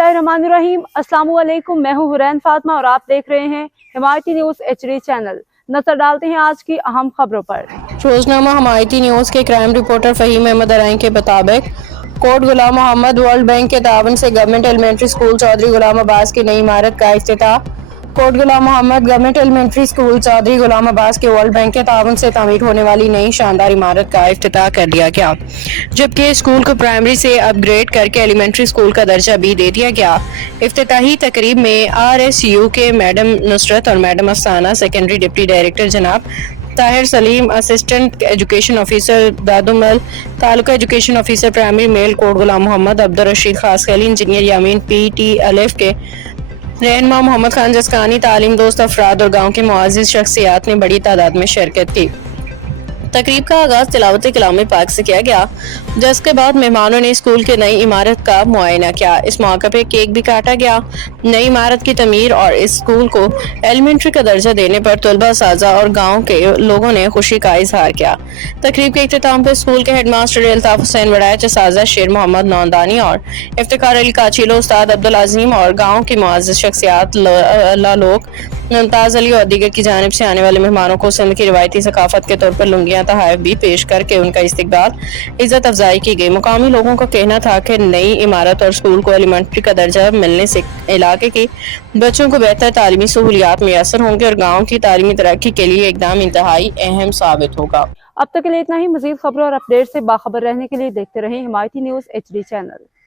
बिस्मिल्लाहिर्रहमानिर्रहीम। अस्सलाम वालेकुम। मैं हूं हुरैन फातिमा और आप देख रहे हैं हिमायती न्यूज़ HD चैनल। नजर डालते हैं आज की अहम खबरों पर। रोजनामा हिमायती न्यूज़ के क्राइम रिपोर्टर फहीम अहमद अराइन के मुताबिक कोट गुलाम मोहम्मद वर्ल्ड बैंक के तावन से government elementary school Chaudhry Ghulam Abbas की नई इमारत का इफ्तिताह। Kot Ghulam Mohammad government elementary school Chaudhry Ghulam Abbas के वर्ल्ड बैंक के तावन से तामीर होने वाली नई शानदार इमारत का इफ्तिताह कर दिया गया, जबकि स्कूल को प्राइमरी से अपग्रेड करके एलिमेंट्री स्कूल का दर्जा भी दे दिया गया। इफ्तिताही तकरीब में RSU के मैडम नुसरत और मैडम अफसाना, सेकेंडरी डिप्टी डायरेक्टर जनाब Tahir Saleem, assistant education officer Dadumal, taluka education officer primary male Kot Ghulam Mohammad Abdul Rasheed Khaskheli, engineer यामीन PT अलिफ के रहनुमा मोहम्मद खान जसकानी, तालीम दोस्त अफराद और गाँव के मुआजिज शख्सियात ने बड़ी तादाद में शिरकत की। तकरीब का आगाज तिलावत कलाम पाक से किया गया, जिसके बाद मेहमानों ने स्कूल के नई इमारत का मुआयना किया। इस मौके पे केक भी काटा गया। नई इमारत की तमीर और इस स्कूल को एलिमेंट्री का दर्जा देने पर तलबा, साजा और गांव के लोगों ने खुशी का इजहार किया। तकरीब के इख्तिताम पर स्कूल के हेडमास्टर अल्ताफ हुसैन वड़ायच, साजा शेर मोहम्मद नौंदानी और इफ्तिकार अली काचिलो, उस्ताद अब्दुल अजीम और गाँव की मुआज़्ज़िज़ शख्सियात लोग मुमताज अली और दीगर की जानिब से आने वाले मेहमानों को सिंध की रिवायती सकाफत के तौर पर लुंगियां तोहफ़े भी पेश करके उनका इस्तकबाल इज्जत अफजाई की गई। मुकामी लोगों का कहना था कि नई इमारत और स्कूल को एलिमेंट्री का दर्जा मिलने से इलाके के बच्चों को बेहतर तालीमी सहूलियात मैसर होंगे और गाँव की तालीमी तरक्की के लिए इकदाम इंतहाई अहम साबित होगा। अब तक के लिए इतना ही। मजीद खबरों और अपडेट से बाखबर रहने के लिए देखते रहें हिमायती न्यूज़ HD चैनल।